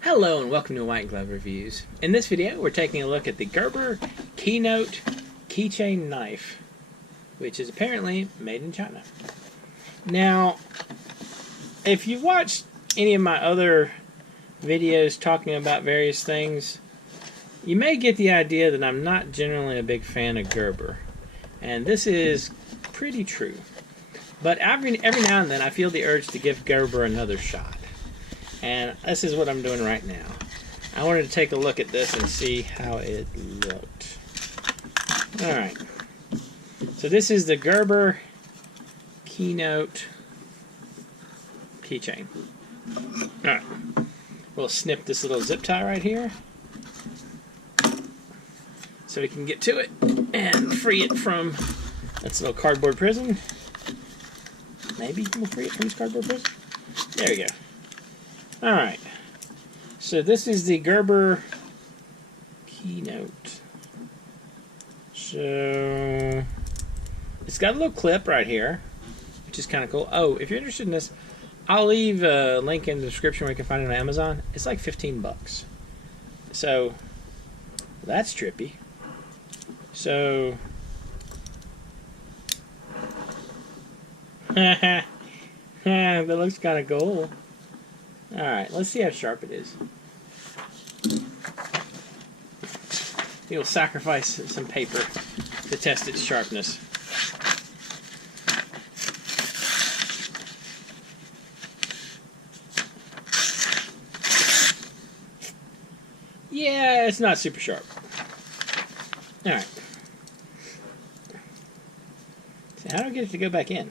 Hello and welcome to White Glove Reviews. In this video we're taking a look at the Gerber Keynote Keychain Knife, which is apparently made in China. Now, if you've watched any of my other videos talking about various things, you may get the idea that I'm not generally a big fan of Gerber. And this is pretty true. But every now and then I feel the urge to give Gerber another shot. And this is what I'm doing right now. I wanted to take a look at this and see how it looked. Alright. So this is the Gerber Keynote Keychain. Alright. We'll snip this little zip tie right here, so we can get to it and free it from its little cardboard prison. Maybe we'll free it from its cardboard prison. There we go. Alright, so this is the Gerber Keynote. So, it's got a little clip right here, which is kind of cool. Oh, if you're interested in this, I'll leave a link in the description where you can find it on Amazon. It's like 15 bucks. So, that's trippy. So, that looks kind of cool. Alright, let's see how sharp it is. We'll sacrifice some paper to test its sharpness. Yeah, it's not super sharp. Alright. So how do I get it to go back in?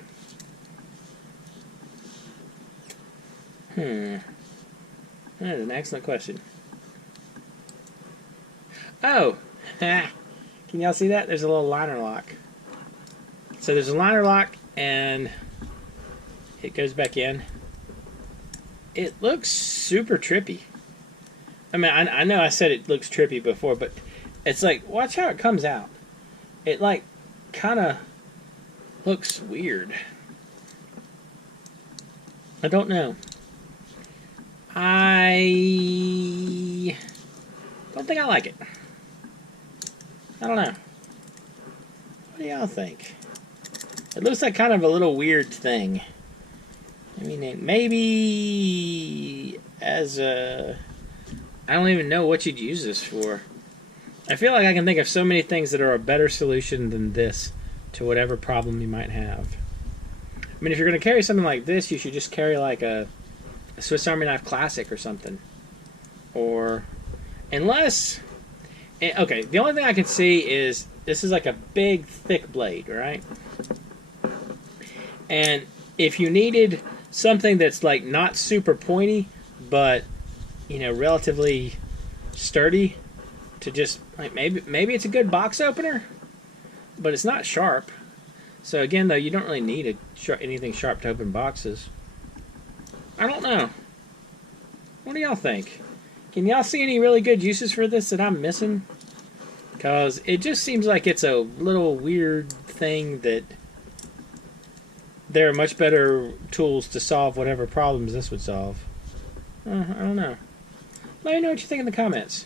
That is an excellent question. Oh! Can y'all see that? There's a little liner lock. So there's a liner lock and it goes back in. It looks super trippy. I mean, I know I said it looks trippy before, but it's like, watch how it comes out. It like kind of looks weird. I don't know. I don't think I like it. I don't know. What do y'all think? It looks like kind of a little weird thing. I mean, maybe as a... I don't even know what you'd use this for. I feel like I can think of so many things that are a better solution than this to whatever problem you might have. I mean, if you're going to carry something like this, you should just carry like a Swiss Army Knife Classic or something. Or, unless, okay, the only thing I can see is this is like a big, thick blade, right? And if you needed something that's like not super pointy, but, you know, relatively sturdy to just, like maybe it's a good box opener, but it's not sharp. So again, though, you don't really need anything sharp to open boxes. I don't know. What do y'all think? Can y'all see any really good uses for this that I'm missing? Because it just seems like it's a little weird thing that there are much better tools to solve whatever problems this would solve. I don't know. Let me know what you think in the comments.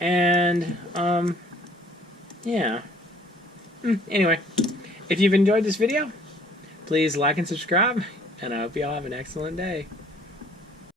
And, yeah. Anyway, if you've enjoyed this video, please like and subscribe. And I hope you all have an excellent day.